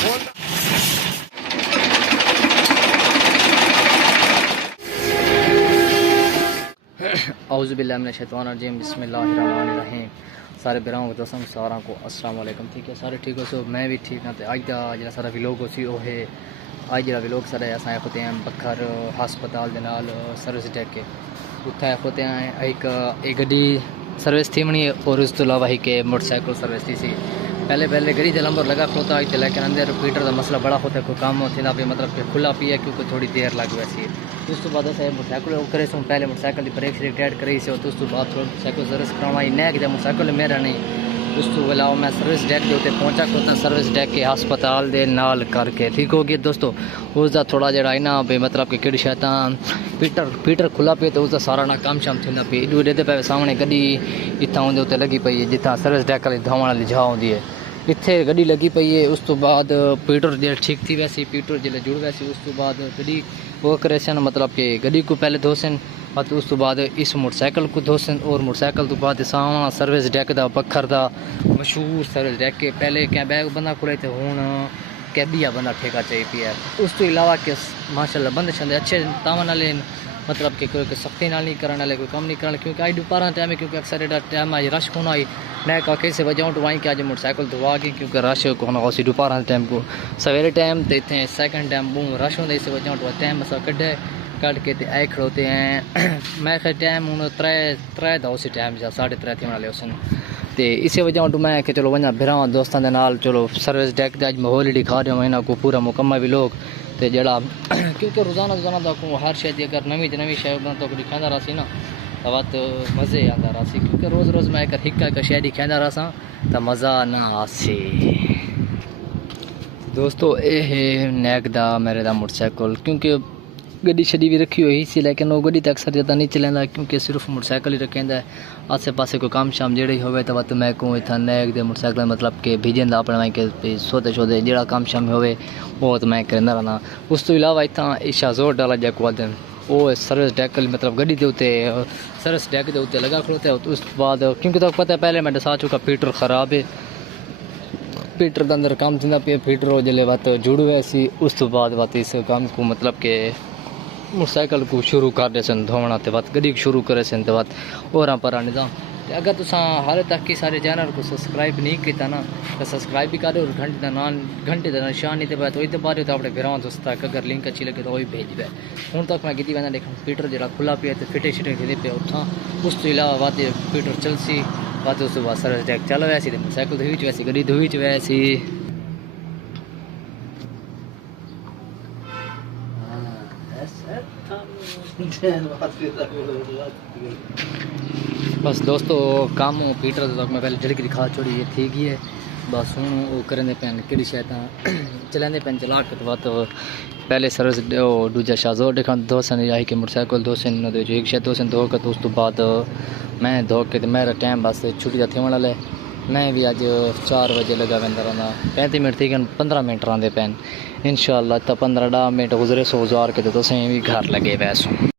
औज़ुबिल्लाहिमिनश्शैतानिर्रजीम बिस्मिल्लाहिर्रहमानिर्रहीम। सारे बिराओं को दोस्तों सारा को अस्सलाम वालेकुम। ठीक है, सारे ठीक हो सो, मैं भी ठीक हाँ। तो अज का जो सारा विलोग सी वो है, अज जो विलोग सारा असा खुते हैं बखर हस्पताल के नाल सर्विस डेक के उत्थे खुते हैं एक गड्डी सर्विस थी मनी और उस तो अलावा एक मोटरसाइकिल सर्विस थी सी। पहले गड्डी का नंबर लगा खोता है, लेकिन अंदर रिपीटर का मसला बड़ा होता है, कोई काम होता पे मतलब कि खुला पी है क्योंकि थोड़ी देर लग वैसी। उस तो बाद मोटरसाइकिल करे सो पहले मोटरसाइकिल की ब्रेक श्रेक टाइट करी से, उस तो बाद थोड़ा मोटरसाइकिल सर्विस करवाई नैक जब मोटरसाइकिल मेरा नहीं। उस तो अलावा मैं सर्विस डेक के उत्ते पहुंचा खोता सर्विस डेक के हस्पताल के नाल करके। ठीक हो गया दोस्तों, उसका थोड़ा जरा ना भी मतलब कि कि शैतान पीटर खुला पे तो उसका सारा ना काम शाम थी पे डेदे पे सामने गड्डी इतना उनके उत्ते लगी पई है जितना सर्विस डेक वाली धोवन वाली जगह होंगी है, इतने गड्डी लगी पई है। उस तो बाद पीटर जो ठीक थी वैसी पीटर जो जुड़ वैसी, उस तो बाद गड्डी वो करे सन मतलब कि गड्डी को पहले धोसन और उस तो बाद इस मोटरसाइकिल को धोसन और मोटरसाइकिल तो बाद सामना सर्विस डेक का बखर का मशहूर सर्विस डेक के पहले क्या बैग बंदा खुले थे हूँ कैबिया बंदा ठेका चाहिए पिया। उस तो इलावा के माशाल्लाह बंद छंदे अच्छे तावन वाले मतलब कि कोई सख्ती नाल नहीं करने वाले कोई कम नहीं करने, क्योंकि आज दोपहर टाइम है क्योंकि अक्सर एडा टाइम आज रश को आई मैं का कैसे वजह तो वहीं कि आज मोटरसाइकिल धोआ गई क्योंकि रश को उसी दोपहर टाइम को सवेरे टाइम तो इतने सेकंड टाइम वो रश होंगे इस वजह तो टाइम अस कढ़े कट के आए खड़ोते हैं। मैं खैर टाइम हूँ त्रै दा उसी टाइम या 3:30 थी वाले उस तो इसी वजह तो मैं कि चलो वजा बिरा दोस्तों के नाल चलो सर्विस डेक का अज माहौल ही दिखा रहा हूँ इन्हों को पूरा मुकम्मल भी लोग तो जरा क्योंकि रोज़ाना तक हर शे अगर नवी शे तो दिखाता रहा ना तो बात मज़े आता रहा, क्योंकि रोज़ मैं एक शे दिखाता रहा तो मज़ा ना आसी। दोस्तों ये है नैक दा मेरे दा मोटरसाइकिल, क्योंकि गड्डी शड्डी भी रखी हुई सी लेकिन वो गड्डी तो अक्सर ज़्यादा नहीं चलेंदा क्योंकि सिर्फ मोटरसाइकिल ही रखेंदा है। आसे पासे कोई काम शाम जेड़ी होवे तो वत मैं को इतना नैक दे मोटरसाइकिल मतलब कि भेजेंदा अपने मैं के सोते जेड़ा काम शाम होवे वो तो मैं करना रहना। उस तो इलावा इतना ईशा जोर डाला जाए को दिन वो सर्विस डेक मतलब गड्डी के उत्ते सर्विस डेक के उत्ते लगा खड़ोते है। उस बाद क्योंकि तो पता है पहले मैं दसा चुका पीटर ख़राब है, पीटर के अंदर काम थी पे पीटर हो जले बात जुड़ वैसी। उस तो बाद बात इस काम को मतलब कि मोटरसाइकिल को शुरू कर दे सन धोना तो बात गड्डी शुरू करे सन तो बात और पर निज़ाम। अगर तुम हाले तक की सारे चैनल को सब्सक्राइब नहीं किया ना तो सब्सक्राइब भी करो और घंटे का निशान नहीं दबाया तो वही दबा रहे हो तो अपने बिरा दोस्त तक अगर लिंक अच्छी लगे तो वही भेज दे। हूँ तक मैं की वह देखा पीटर जरा खुला पिया तो फिटे शिटे खिले पे उठा। उस तो इलावा बात पीटर चलसी बात उस बाद सर्विस डेक चल वैसी मोटरसाइकिल धोई वैसी गड्डी धोई वैसी। बस दोस्तों काम पीटर तक मैं पहले झड़की दिखा छोड़ी ये ठीक ही है। बस हूँ वो करेंगे पैन कि शायद चलेंगे पैन चला के तो बात पहले सर्विस दूजा शाहजोर देखा दो सन आई कि मोटरसाइकिल दो सन एक शायद दो सन धो कर तो उस तो बाद मैं धो के मेरा टाइम बस छुट्टी का थे वाला मैं भी अज 4 बजे लगा वेंदा रहना 35 मिनट थी 15 मिनट रहते पैन इंशाल्लाह तो 15-10 मिनट गुजरे 100 के तो तुसें भी घर लगे वैसो।